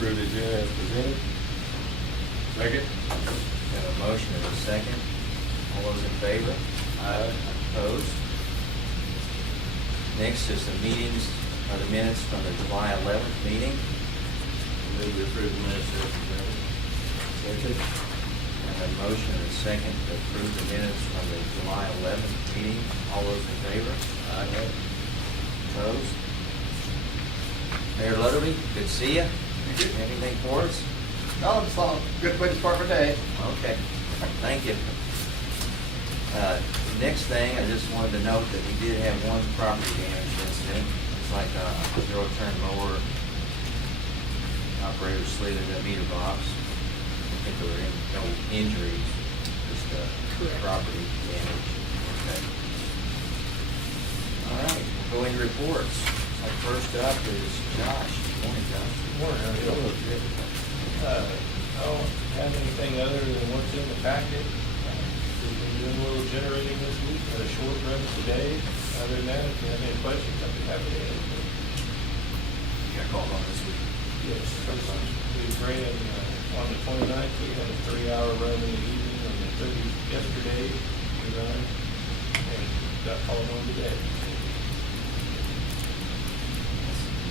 approve the agenda as presented. Second? Have a motion and a second. All those in favor? Aye. Opposed? Next is the meetings, or the minutes from the July 11th meeting. Move to approve the minutes as presented. Second. I have a motion and a second to approve the minutes from the July 11th meeting. All those in favor? Aye. Opposed? Mayor Lutterby, good to see you. Anything for us? No, it's all good way to start my day. Okay, thank you. Next thing, I just wanted to note that we did have one property damage incident. It's like a zero-turn mower. Operator slid in the meter box. I think there were no injuries, just property damage. Okay. All right, we'll go into reports. Our first up is Josh. Good morning, Josh. Morning, how are you? I don't have anything other than what's in the packet. We've been doing a little generating this week, at a short run today. Other than that, if you have any questions, I'd be happy to answer. You got called on this week? Yes, we ran on the 29th, we had a 3-hour run in the evening, on the 30th yesterday, we ran, and got called on today.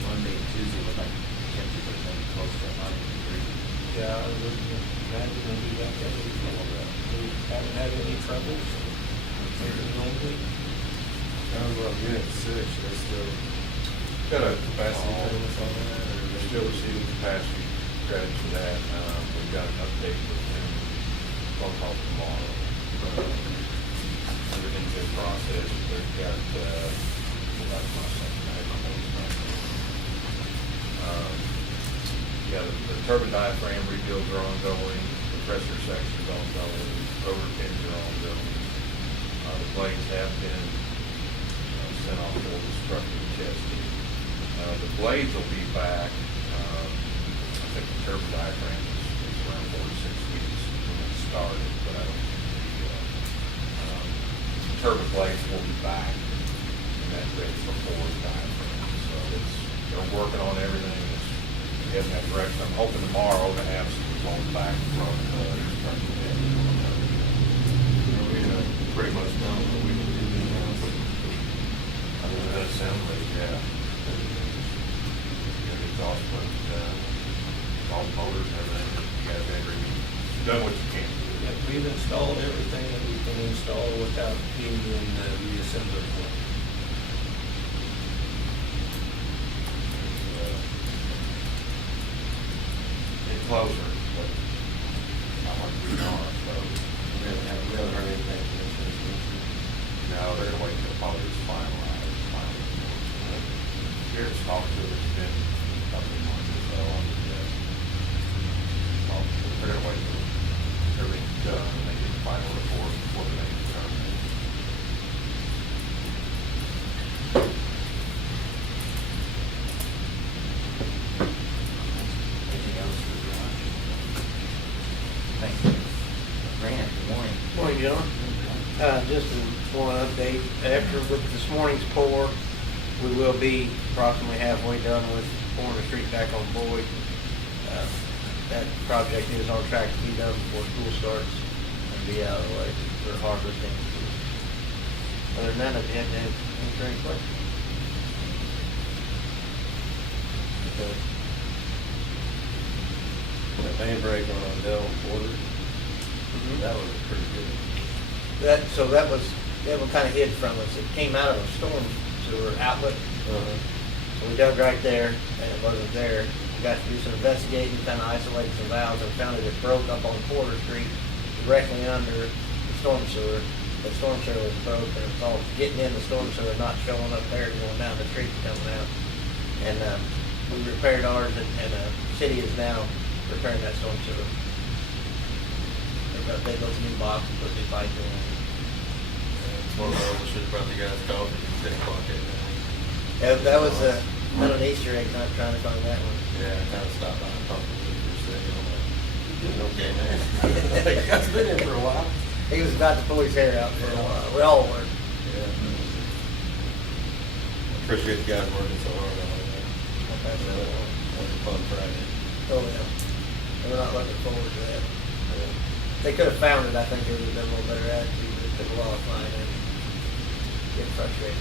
Monday and Tuesday look like temperatures are going to be close to 100 degrees. Yeah, I wouldn't imagine it'll be that way. We haven't had any troubles. Normally, Sounds like unit 6, they still got a capacity payments on that, or We're they still receiving capacity credits for that. We've got an update with them, phone call tomorrow. Everything's in process. They've got, that's my second, I had my notes on. Yeah, the turbine diaphragm rebuilds are ongoing, compressor sections are ongoing, rotor pins are ongoing. The blades have been sent off for destructive testing. The blades will be back, I think the turbine diaphragm is around 4 to 6 weeks when it started, but I don't think the turbine blades will be back, and that's ready for forward diaphragm. So they're working on everything. We haven't had direction. I'm hoping tomorrow to have some results back from construction. we pretty much done what we need to do now. Other than that assembly, yeah. Get exhaust put, all the motors and everything, you guys have done what you can. yeah, we've installed everything that we can install without being in the reassembly point. Get closer, but not like we are, so. We haven't heard anything from this instance. No, they're gonna wait until probably it's finalized. Here it's talked to, it's been a couple of months or so, they're gonna wait till everything's done, and they get the final report before the next determination. Anything else for Josh? Thank you. Grant, good morning. Morning, John. Just one update, after with this morning's pour, we will be approximately halfway done with pouring the street back on Boyd. That project is on track to be done before school starts and be out of the way for harvesting. Other than that, if you have any questions. Okay. That main break on Dell Porter, that was pretty good. That one kind of hid from us. It came out of a storm sewer outlet. So we dug right there, and it wasn't there. We got to do some investigating, kind of isolate some valves, and found that it broke up on Porter Street, directly under the storm sewer. The storm sewer was broke, and it's all getting in the storm sewer, not showing up there, going down the street, coming out. And we repaired ours, and the city is now repairing that storm sewer. They built a new box and put new pipe in. One of those should have brought the guys coffee at 10 o'clock at night. That was not an Easter egg hunt trying to find that one. Yeah, I kind of stopped by and talked to him for a second. I'm like, "You doing okay, man?" You guys been in for a while. He was about to pull his hair out for a while. We all were. Yeah. Appreciate the guys working so hard on it. Okay. That was a fun Friday. Oh, yeah. We're not looking forward to that. They could have found it, I think it would have been a little better attitude, but it took a while to find it. Get frustrated.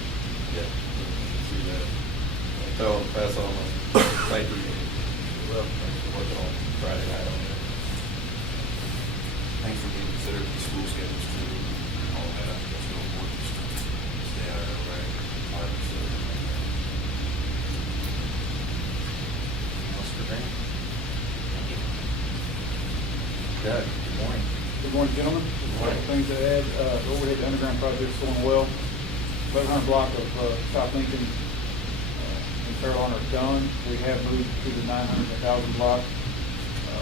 Yeah. See that. Tell them, pass on, thank you. Well, Thanks for working on Friday night on that. Thanks for being considerate of the school schedules too, all that, that's real important, just to stay out of the right environment, so. Else for that? Thank you. Doug, good morning. Good morning, gentlemen. Just a couple things to add. The overhead underground project's going well. 1100 block of South Lincoln and Carolina are done. We have moved to the 900 and 1000 block.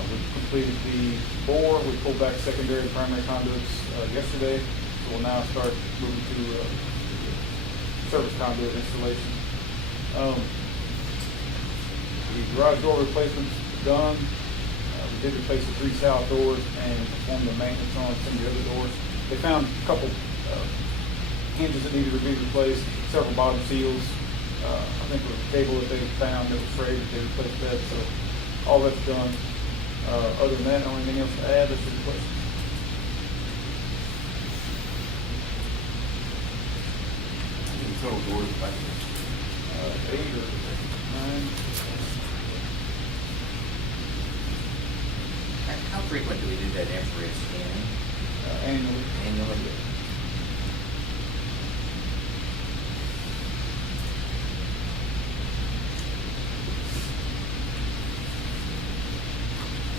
We completed the bore. We pulled back secondary and primary conduits yesterday. So we'll now start moving to service conduit installation. The garage door replacement's done. We did replace the 3 south doors and performed the maintenance on some of the other doors. They found a couple hinges that needed to be replaced, several bottom seals. I think it was a cable that they found that was frayed, they replaced that, so all that's done. Other than that, anything else to add? That's your question. Total doors back 8 or 9. How frequent do we do that infrared scanning? Annually. Annually?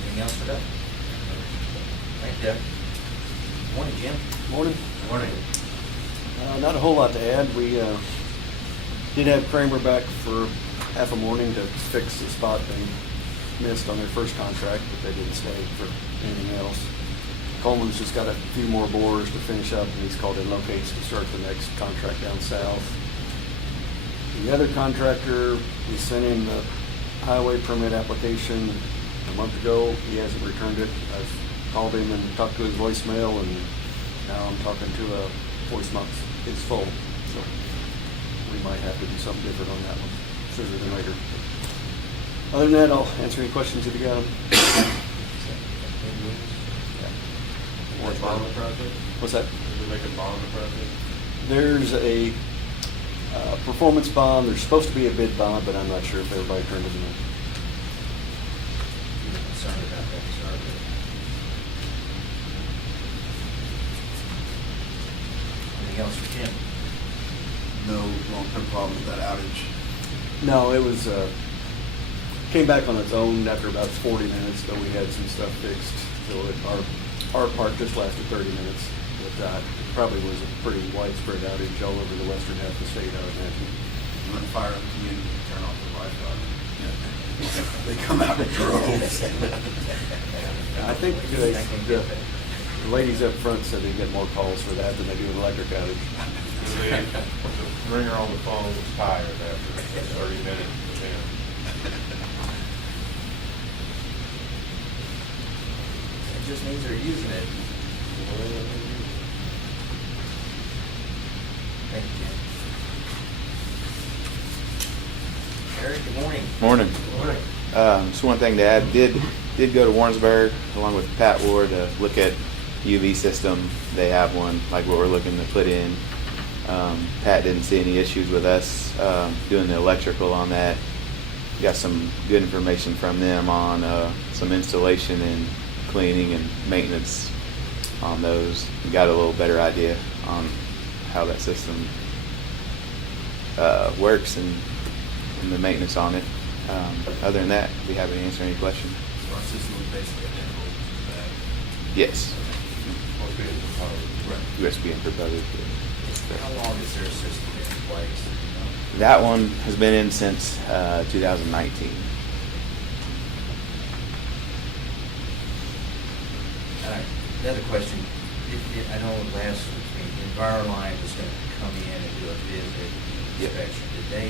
Anything else for that? Thank you, Doug. Morning, Jim. Morning. Morning. Not a whole lot to add. We did have Kramer back for half a morning to fix the spot they missed on their first contract, but they didn't stay for anything else. Coleman's just got a few more bores to finish up, and he's called in locates to start the next contract down south. The other contractor, we sent in the highway permit application a month ago. He hasn't returned it. I've called him and talked to his voicemail, and now I'm talking to a voice box. It's full, so we might have to do something different on that one sooner than later. Other than that, I'll answer any questions if you got them. More bond the project? What's that? Did we make a bond the project? There's a performance bond. There's supposed to be a bid bond, but I'm not sure if everybody turned it in. You were concerned about that, sorry. Anything else for Jim? no long-term problem with that outage. No, it was, came back on its own after about 40 minutes, though we had some stuff fixed. So our part just lasted 30 minutes with that. It probably was a pretty widespread outage all over the western half of the state, I would imagine. You want to fire up the community, turn off the Wi-Fi. They come out in droves. I think the ladies up front said they get more calls for that than they do an electric outage. The ringer on the phone was tired after 30 minutes with him. It just means they're using it. Thank you, Jim. Eric, good morning. Morning. Morning. Just one thing to add, did go to Warrensburg along with Pat Ward to look at UV system. They have one like what we're looking to put in. Pat didn't see any issues with us doing the electrical on that. Got some good information from them on some installation and cleaning and maintenance on those. We got a little better idea on how that system works and the maintenance on it. Other than that, we happy to answer any questions. So our system is basically identical to that. Yes, Must be in the power. Right. USB and proposed. How long is their system in place? That one has been in since 2019. Another question, I know last week, Enviroline was gonna come in and do a visit Yep. inspection. Did they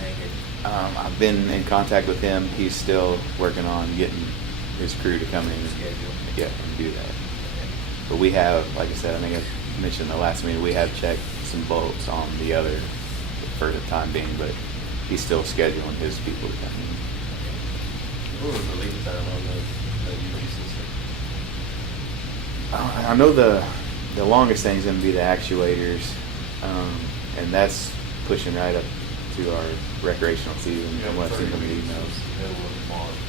make it? I've been in contact with him. He's still working on getting his crew to come in and, Schedule? yeah, and do that. But we have, like I said, I think I mentioned in the last meeting, we have checked some bolts on the other for the time being, but he's still scheduling his people to come in. What was the I know the longest thing's gonna be the actuators, and that's pushing right up to our recreational season, Yeah, from what I've seen from the 30 weeks emails. is the middle of March.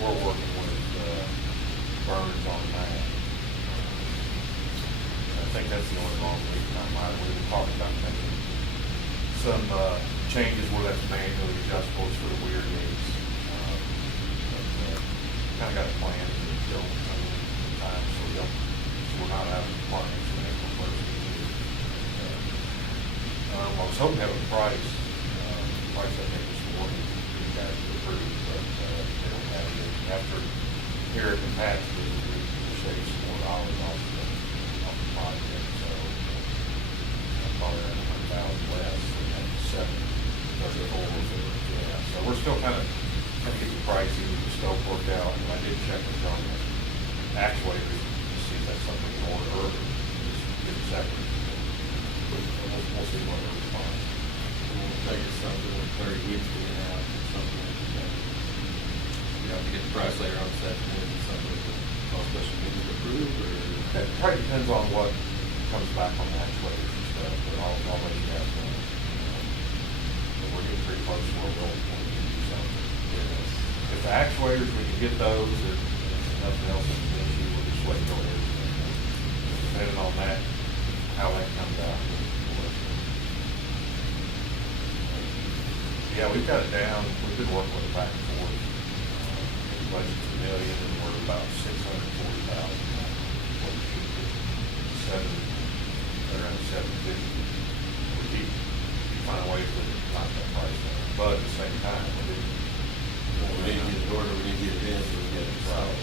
We're working with Burns on that. I think that's the only long lead time item. We were talking about making some changes where that's manually adjustable for the weird needs. Kind of got a plan until time, so we're not out of compliance when April first. I was hoping to have a price I think this morning, you guys approved, but they don't have it. After Eric and Pat, we'll save some more dollars off the project, so probably around 100,000 less than that 734. Yeah, so we're still kind of getting the pricing, the scope worked out, and I did check with John actuators to see if that's something we order early, just get it separate. We'll see what the response. Take us something with 30 weeks to get out, or something like that. You have to get the price later on this afternoon, something that all special meetings approve, or? It probably depends on what comes back on the actuators and stuff, but I'll let you guys know. But we're getting pretty close to where we'll do something. If the actuators, we can get those, and nothing else is an issue, we'll just wait till it is. Depending on that, how that comes out. we'll let you know. Yeah, we've got it down, we've been working with it back and forth. The budget's $1 million, and we're about 640,000. Around 750. We keep finding ways to knock that price down, but at the same time, we We didn't get the order, we didn't get it in, so we get it installed.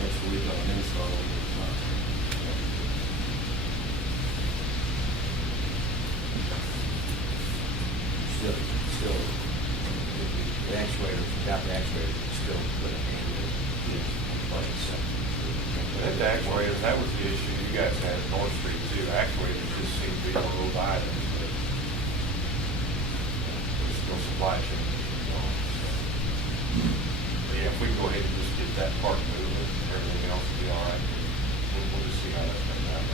Next week on an install. Still, the actuators, without the actuators, it's still put a hand in it. But the actuators, that was the issue you guys had at North Street too. Actuators just seem to be one of those items that there's still supply chain issues going. But yeah, if we can go ahead and just get that part moving, everything else will be all right. We'll just see how that comes out.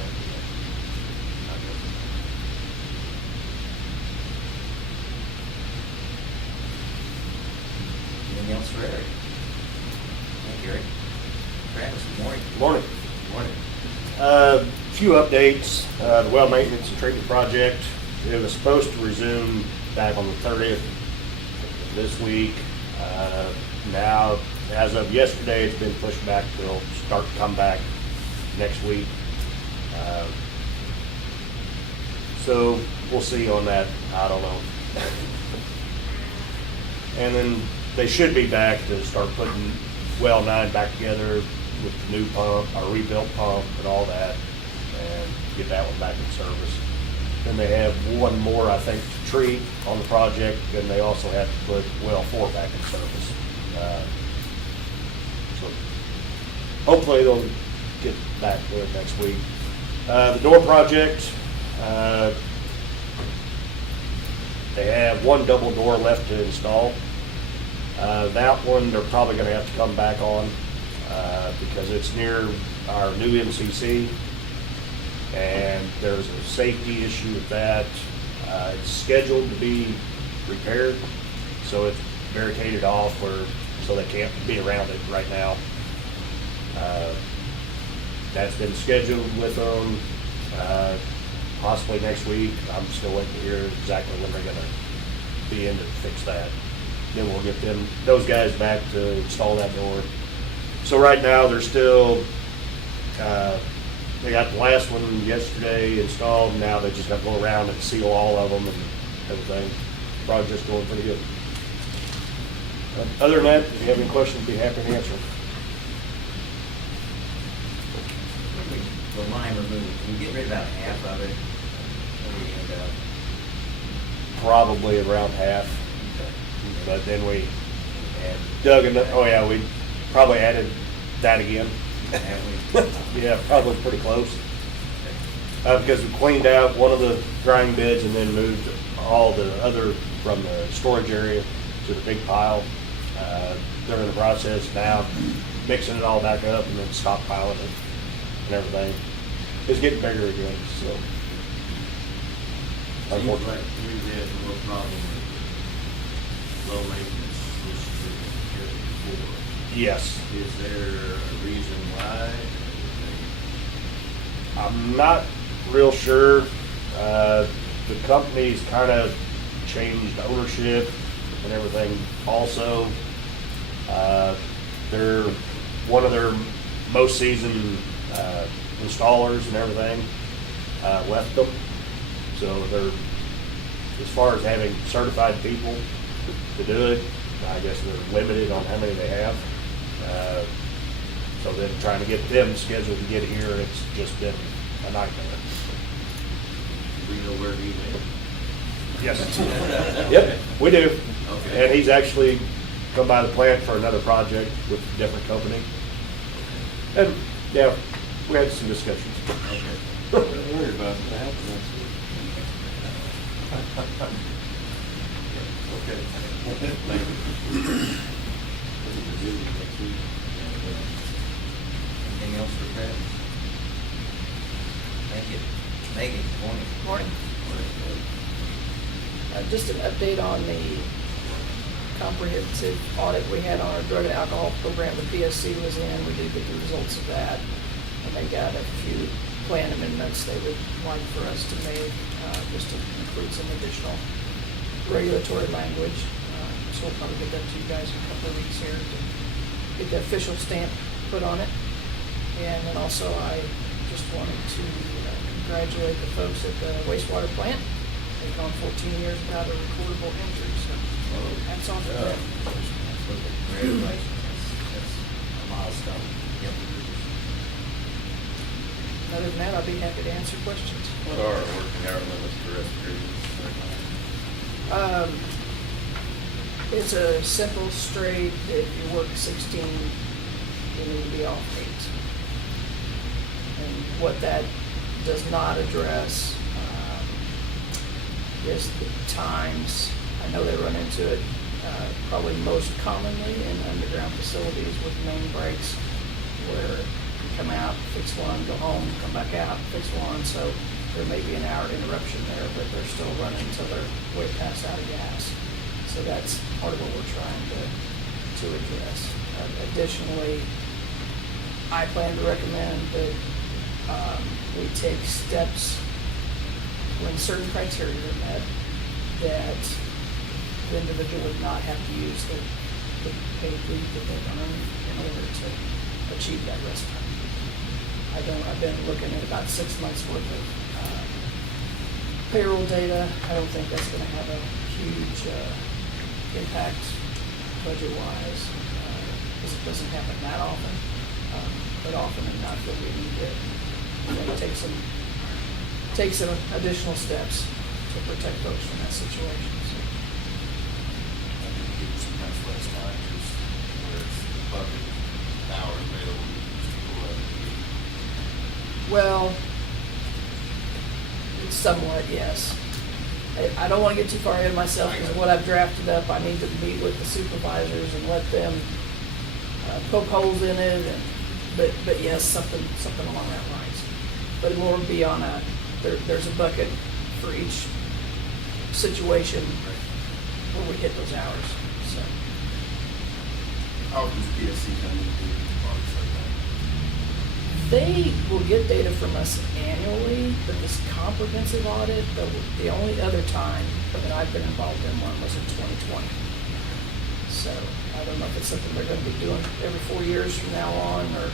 Anything else for Eric? Thank you, Eric. Travis, good morning. Morning. Morning. Few updates. The well maintenance and treatment project, it was supposed to resume back on the 30th this week. Now, as of yesterday, it's been pushed back. It'll start to come back next week. So we'll see on that. I don't know. And then they should be back to start putting well 9 back together with the new pump, our rebuilt pump and all that, and get that one back in service. Then they have one more, I think, to treat on the project, and they also have to put well 4 back in service. So hopefully they'll get back to it next week. The door project, they have one double door left to install. That one they're probably gonna have to come back on, because it's near our new MCC, and there's a safety issue with that. It's scheduled to be repaired, so it's barricaded off so they can't be around it right now. That's been scheduled with them, possibly next week. I'm still waiting to hear exactly when they're gonna be in to fix that. Then we'll get those guys back to install that door. So right now, they're still, they got the last one yesterday installed. Now they just got to go around and seal all of them and everything. Project's going pretty good. Other than that, if you have any questions, I'd be happy to answer. The line removed, can you get rid of about half of it? What do you end up? Probably around half. But then we dug we probably added that again. Yeah, probably pretty close. Because we cleaned out one of the drying beds and then moved all the other from the storage area to the big pile. They're in the process now mixing it all back up and then stockpiling it and everything. It's getting bigger again, so. Seems like we've had a real problem with low maintenance this year before. Yes. Is there a reason why? I'm not real sure. The company's kind of changed ownership and everything also. They're one of their most seasoned installers and everything left them. So they're, as far as having certified people to do it, I guess they're limited on how many they have. So then trying to get them scheduled to get here, it's just been a nightmare. Do we know where he went? Yes. Yep, we do. Okay. And he's actually come by the plant for another project with a different company. And, yeah, we had some discussions. Okay. Don't worry about it, that happens. Okay. Thank you. Next week. Anything else for Pat? Thank you. Megan, morning. Morning. Just an update on the comprehensive audit we had on our drug and alcohol program. The PSC was in, we did get the results of that. And they got a few plan amendments they would like for us to make, just to include some additional regulatory language. So we'll probably get that to you guys in a couple of weeks here to get the official stamp put on it. And then also I just wanted to congratulate the folks at the wastewater plant. They've gone 14 years without a recordable injury, so hats off to them. Congratulations. That's a milestone. Yep. Other than that, I'll be happy to answer questions. What are our working hour limits for respirators? It's a simple, straight, if you work 16, you need to be off 8. And what that does not address is the times. I know they run into it probably most commonly in underground facilities with main breaks, where you come out, fix one, go home, come back out, fix one. So there may be an hour interruption there, but they're still running until they're way past out of gas. So that's part of what we're trying to address. Additionally, I plan to recommend that we take steps when certain criteria are met, that the individual would not have to use the paid leave that they've earned in order to achieve that rest time. I've been looking at about 6 months worth of payroll data. I don't think that's going to have a huge impact budget-wise, because it doesn't happen that often. But often enough that we need to take some additional steps to protect folks from that situation. So. I think give them some kind of flex time, just where it's the bucket, hours available, just to go out and get. Well, somewhat, yes. I don't want to get too far ahead of myself, because what I've drafted up, I need to meet with the supervisors and let them poke holes in it. But yes, something along that lines. But it will be on there's a bucket for each situation where we hit those hours. So. How does PSC come into audits like that? They will get data from us annually, but this comprehensive audit, the only other time that I've been involved in one was in 2020. So I don't know if it's something they're going to be doing every 4 years from now on, or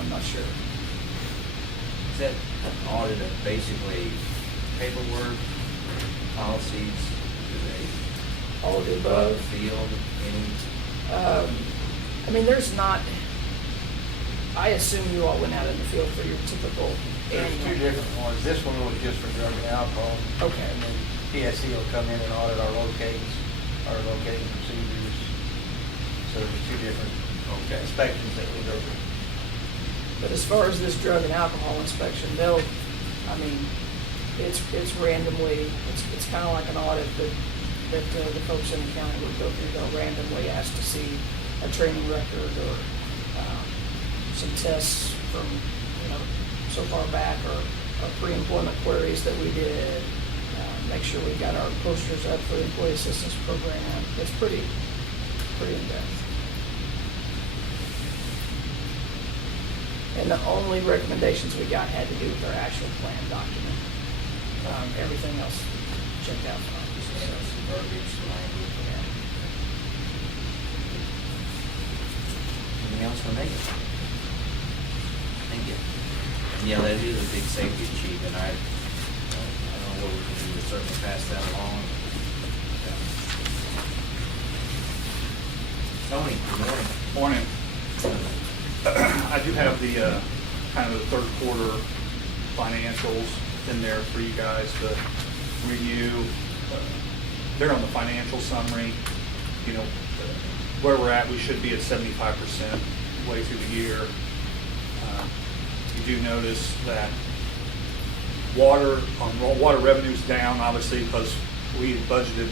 I'm not sure. Is that an audit of basically paperwork, policies, do they All of the go out in above. the field, any? I mean, there's not, I assume you all went out in the field for your typical There's two annual. different ones. This one was just for drug and alcohol. Okay. And then PSC will come in and audit our locating procedures. So there's two different inspections that we go through. But as far as this drug and alcohol inspection, it's randomly, it's kind of like an audit that the folks in the county would go through. They'll randomly ask to see a training record or some tests from, so far back, or pre-employment queries that we did. Make sure we got our posters up for the employee assistance program. It's pretty in-depth. And the only recommendations we got had to do with our actual plan document. Everything else checked out fine. Some verbiage, language. Anything else for me? Thank you. And yeah, that is a big safety achievement. I don't know what we can do to certainly pass that along. Tony, good morning. Morning. I do have the, kind of the third quarter financials in there for you guys to review. They're on the financial summary, where we're at, we should be at 75% way through the year. You do notice that water revenue's down, obviously, because we had budgeted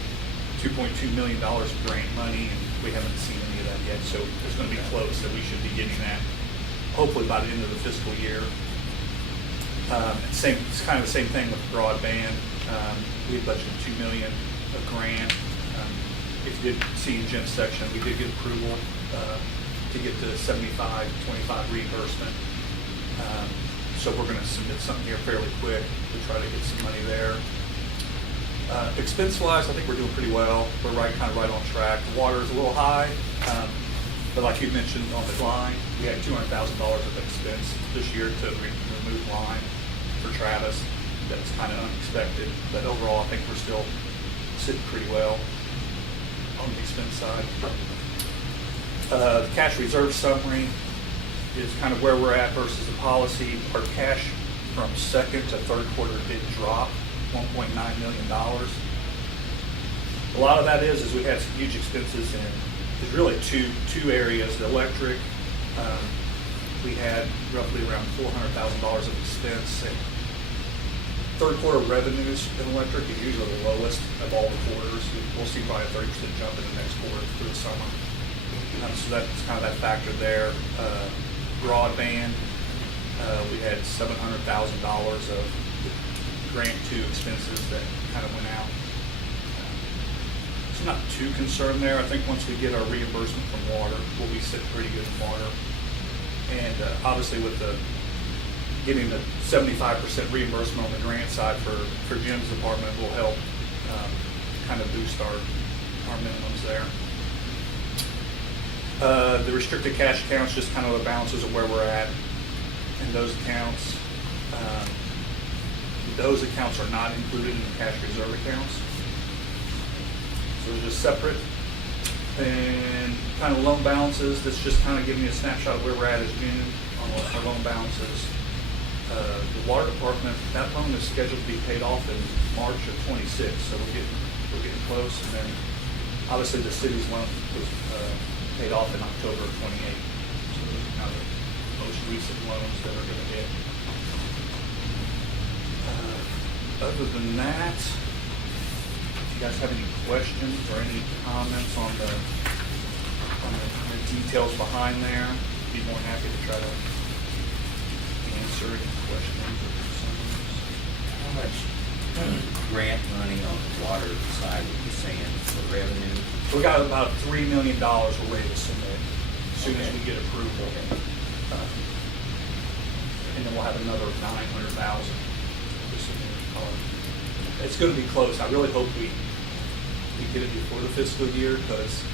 $2.2 million of grant money, and we haven't seen any of that yet, so it's going to be close, that we should be getting that hopefully by the end of the fiscal year. It's kind of the same thing with broadband. We had budgeted $2 million of grant. If you did see in Jim's section, we did get approval to get to 75-25 reimbursement. So we're going to submit something here fairly quick to try to get some money there. Expense-wise, I think we're doing pretty well. We're kind of right on track. The water is a little high, but like you mentioned on the line, we had $200,000 of expense this year to remove line for Travis. That's kind of unexpected, but overall, I think we're still sitting pretty well on the expense side. The cash reserve summary is kind of where we're at versus the policy. Our cash from second to third quarter did drop $1.9 million. A lot of that is we had some huge expenses in, there's really two areas. The electric, we had roughly around $400,000 of expense. And third quarter revenues in electric is usually the lowest of all the quarters. We'll see probably a 30% jump in the next quarter through the summer. So that's kind of that factor there. Broadband, we had $700,000 of grant 2 expenses that kind of went out. It's not too concerned there. I think once we get our reimbursement from water, we'll be sitting pretty good in water. And obviously with getting the 75% reimbursement on the grant side for Jim's department will help kind of boost our minimums there. The restricted cash accounts, just kind of the balances of where we're at in those accounts. Those accounts are not included in the cash reserve accounts. So they're just separate. And kind of loan balances, that's just kind of giving you a snapshot of where we're at as June on our loan balances. The water department, that loan is scheduled to be paid off in March of 26, so we're getting close. And then obviously the city's loan was paid off in October of 28. So those are kind of the most recent loans that are going to hit. Other than that, if you guys have any questions or any comments on the details behind there, I'd be more than happy to try to answer any questions or concerns. How much grant money on the water side are you saying for revenue? We got about $3 million we're ready to submit as soon as we get approval. And then we'll have another $900,000 to submit. It's going to be close. I really hope we get it before the fiscal year, because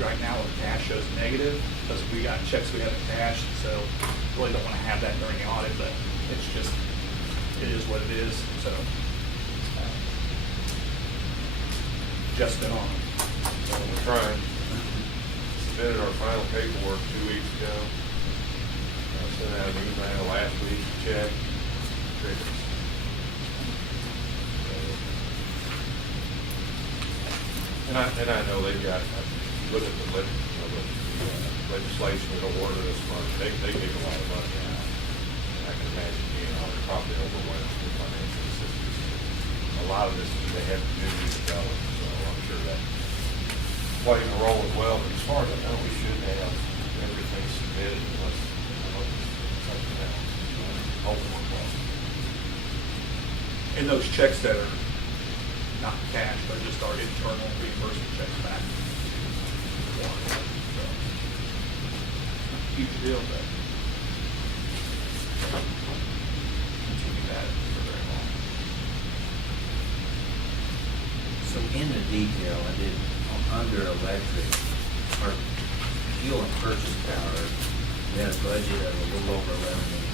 right now our cash shows negative because we got checks we haven't cashed. So really don't want to have that during the audit, but it is what it is. So just been on. So we're trying. Submitted our final paperwork 2 weeks ago. Sent out an email last week to check. Crickets. And I know they've got, look at the legislation that'll order this money, they take a lot of money out. And I can imagine being on the property overwhelmed with financial assistance. A lot of this, they have to do these developments, so I'm sure that plays a role as well. But as far as I know, we should have everything submitted unless open work. And those checks that are not cash, but just our internal reimbursement checks back. So, huge deal, but continue that for very long. So in the detail, I did, under electric, or fuel and purchase power, we had a budget of a little over $11 million.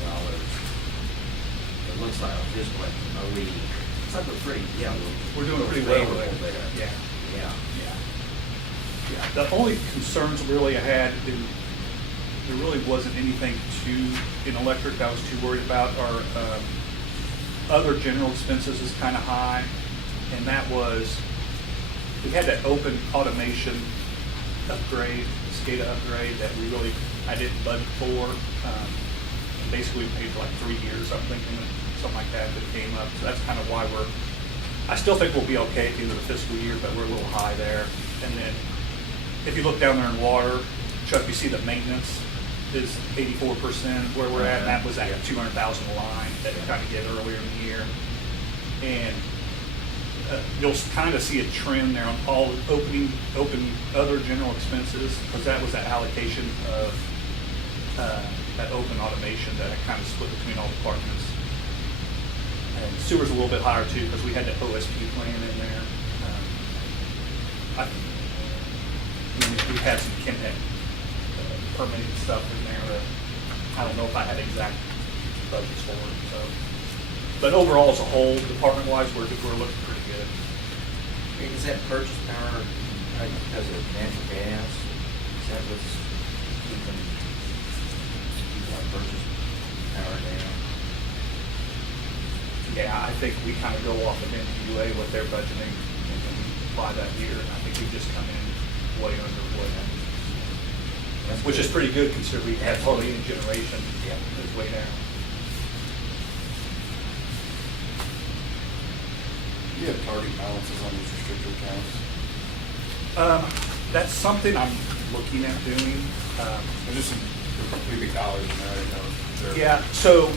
It looks like, just like, looks like we're pretty, yeah. We're doing pretty well favorable there. there. Yeah. Yeah. Yeah. The only concerns really I had, there really wasn't anything in electric I was too worried about. Our other general expenses is kind of high, and that was, we had that open automation upgrade, SCADA upgrade that I didn't budget for. Basically we paid for like 3 years, I'm thinking, something like that came up. So that's kind of why I still think we'll be okay at the end of the fiscal year, but we're a little high there. And then if you look down there in water, Chuck, you see the maintenance is 84% where we're at, and that was at 200,000 a line that we kind of did earlier in the year. And you'll kind of see a trend there on all open other general expenses, because that was that allocation of that open automation that I kind of split between all departments. And sewer's a little bit higher too, because we had the OSP plan in there. We had some Connect permitting stuff in there that I don't know if I had exact budgets for it. So, but overall, as a whole, department-wise, we're looking pretty good. Is that purchase power because of natural gas? Is that what's keeping our purchase power down? Yeah, I think we kind of go off of MMU, what they're budgeting, and then apply that year, and I think we just come in way under what That's which good. is pretty good considering we have hardly any generation. Yeah. Is way down. Do you have target balances on these restricted accounts? That's something I'm looking at doing. There's just some pretty big dollars in there, you know. Yeah, so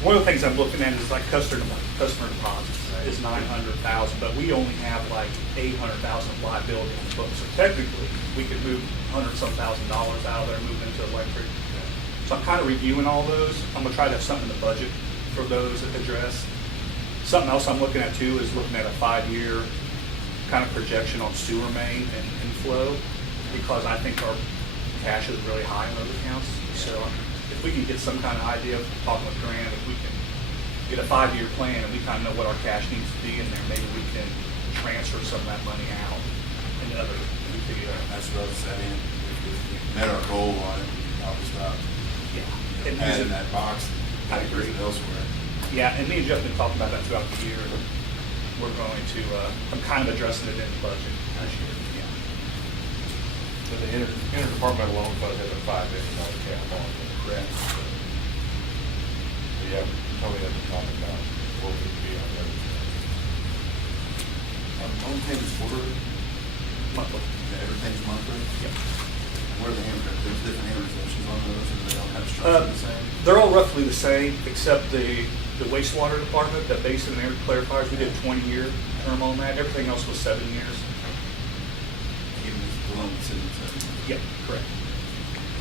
one of the things I'm looking at is like customer deposits is 900,000, but we only have like 800,000 of liability on the books. So technically, we could move $100-some thousand out of there, move into electric. So I'm kind of reviewing all those. I'm gonna try to have something in the budget for those addressed. Something else I'm looking at too is looking at a 5-year kind of projection on sewer main and inflow, because I think our cash is really high in those accounts. So if we can get some kind of idea, talking with Grant, if we can get a 5-year plan and we kind of know what our cash needs to be in there, maybe we can transfer some of that money out into other, That's what I was saying. If we met our goal on it, we probably stop yeah. And adding using that box. I agree. Elsewhere. Yeah, and me and Jeff have been talking about that throughout the year. We're going to, I'm kind of addressing it in the budget this year, yeah. But the interdepartmental loan fund has a $5 million cap on it. Correct. Yeah, tell me at the top about what would be on the other. Loan payments quarterly? Monthly. Yeah, everything's monthly? Yep. What are the there's different amortizations on those, and they don't have structure the same? They're all roughly the same, except the wastewater department, the basin and air clarifiers, we did a 20-year term on that. Everything else was 7 years. Even the loan that's in the Yep, correct.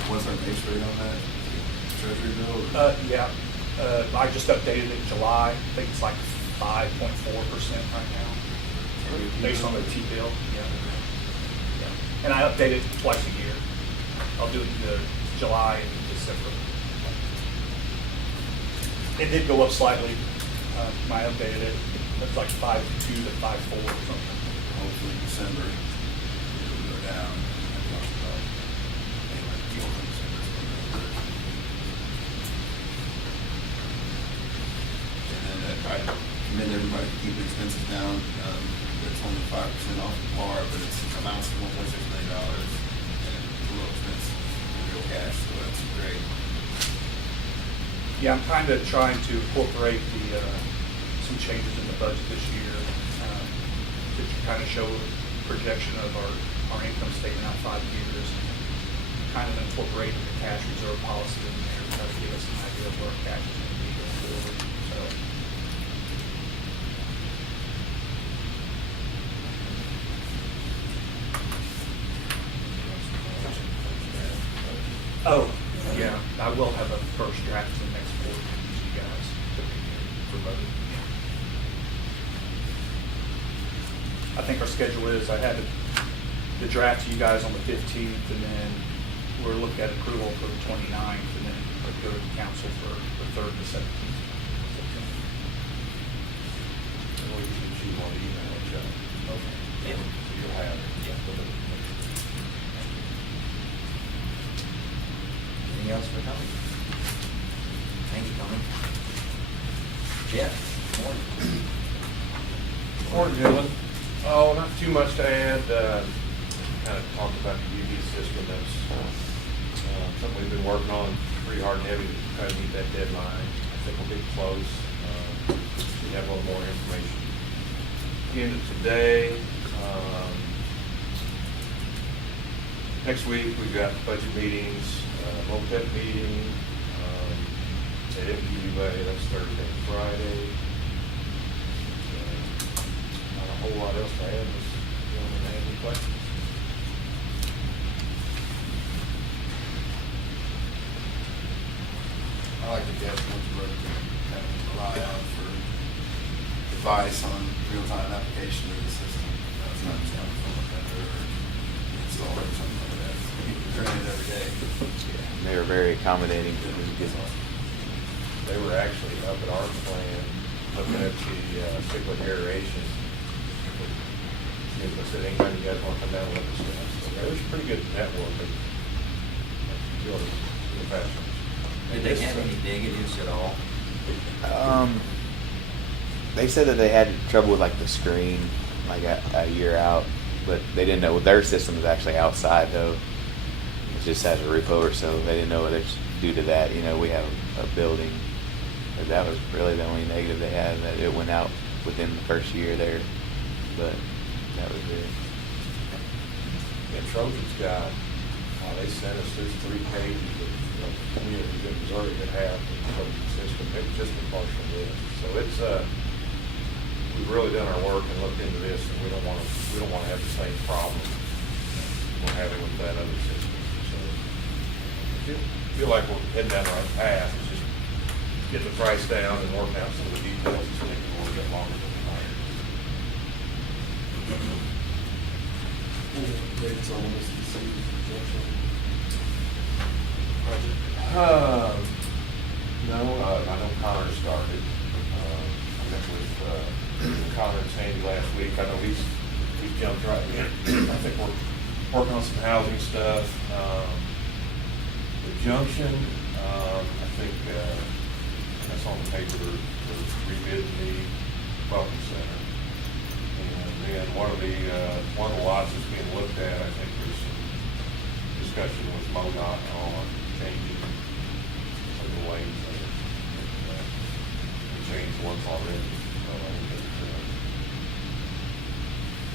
What's our base rate on that? Treasury bill? Or? Yeah, I just updated it in July. I think it's like 5.4% right now, based on the T-bill. Yeah. Yeah. And I update it twice a year. I'll do it in July and December. It did go up slightly. I updated it. It's like 5.2 to 5.4 or something. Hopefully December, it'll go down. And then I commend everybody to keep expenses down. It's only 5% off the par, but it's amounts to $1.6 million and below expense in real cash, so that's great. Yeah, I'm kind of trying to incorporate some changes in the budget this year to kind of show projection of our income statement out 5 years. Kind of incorporate the cash reserve policy in there to try to give us an idea of where our cash is going to be going So. Oh, yeah, I will have a first draft in the next board meeting to you guys to review for voting. I think our schedule is, I had the draft to you guys on the 15th, and then we're looking at approval for the 29th, and then it'll go to the council for the 3rd and the 17th. And we can choose on the email, Joe. Okay. Yeah. So you'll have it. Anything else for Tony? Thank you, Tony. Jeff, morning. Morning, gentlemen. Oh, not too much to add. Kind of talked about the UV system. That's something we've been working on pretty hard and heavy to try to meet that deadline. I think we'll get close. We have a little more information. End of today. Next week, we've got budget meetings, MOPEP meeting, at MPUA, that's Thursday and Friday. Not a whole lot else to add, unless you want to add any questions. I like to get Winsburg to kind of rely on for advice on real-time application of the system. That's not just coming from a vendor or installer or something like that. They're doing it every day. Yeah, they were very accommodating. It was good. They were actually up at our plant, looking at the cyclic aeration. I said, anytime you guys want to come down and look at stuff. So there was pretty good networking. Really professionals. Did they have any negatives at all? They said that they had trouble with like the screen, like a year out, but they didn't know their system was actually outside though. It just has a roof over, it, so they didn't know whether it's due to that. You know, we have a building, but that was really the only negative they had, that it went out within the first year there, but that was it. Yeah, Trojan's got, they sent us this 3 pages of communities in Missouri that have the Trojan system. It was just a partial list. So it's, we've really done our work and looked into this, and we don't want to have the same problem we're having with that other system. So I feel like we're heading down the right path. It's just get the price down and work out some of the details. It's taking a little bit longer than we thought. Updates on this junction project? No, I know Connor started. I met with Connor and Sandy last week. I know he's jumped right in. I think we're working on some housing stuff. The junction, I think that's on the paper for rebid the welcome center. And then one of the lots that's being looked at, I think there's some discussion with MoDOT on changing some of the lanes there. We changed once already, so I think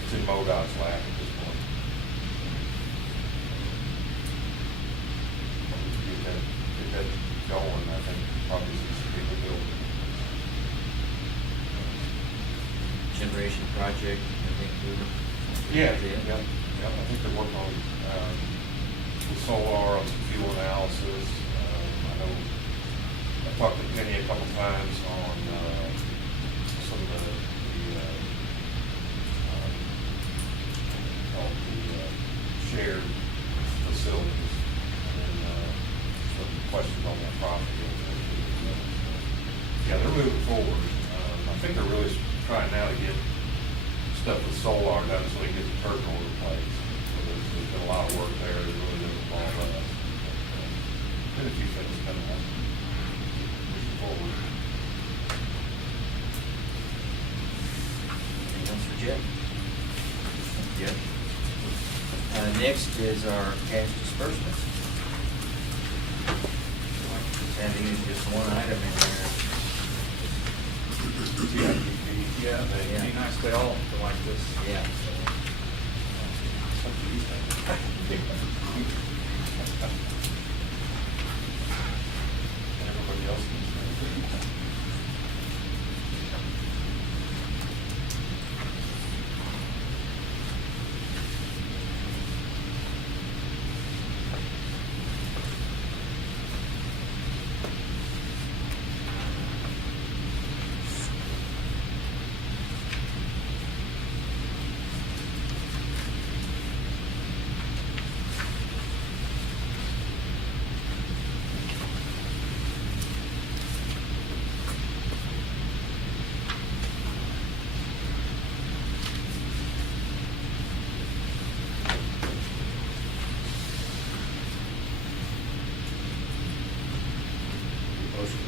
it's in MoDOT's lap at this point. Get that going, I think probably needs to be the building. Generation project, I think we were. Yeah, I think they're working on, with solar, on some fuel analysis. I know, I talked to Penny a couple times on, some of the shared facilities, and, some questions on that property. Yeah, they're moving forward. I think they're really trying now to get stuff with solar done so we can get the terminal replaced. So there's been a lot of work there that really doesn't involve us. Been a few things coming up. Pushing forward. Anything else for Jeff? Jeff? Next is our cash disbursements. Having just one item in there. Yeah, it'd be nice if they all were like this. Yeah. Everybody else needs to.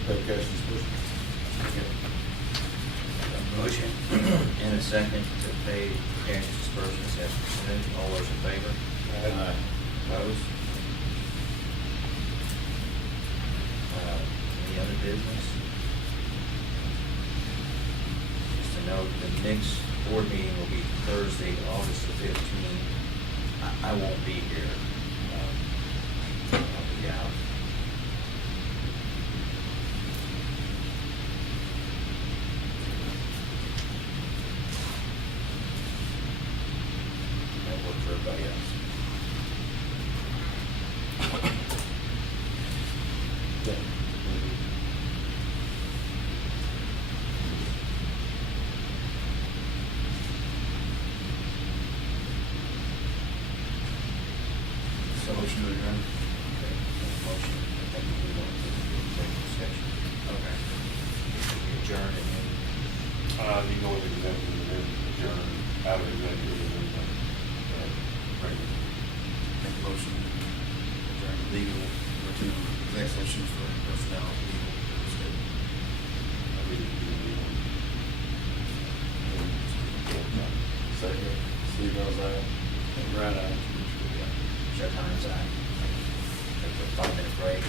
Pay cash disbursement. A motion and a second to pay cash disbursements as presented. All those in favor? Aye. Opposed? Any other business? Just to note, the next board meeting will be Thursday, August the 15th. I won't be here. I'll be out. That works for everybody else. So motion to adjourn. Okay, motion, I think we want to executive session. Okay. We adjourn and then, You go with executive and then adjourn out of executive and then, regular. Make a motion to adjourn legal, or to exec session for personnel, legal, real estate. Second, Steve Bell's aye. Brad, aye. shut times, take a 5-minute break.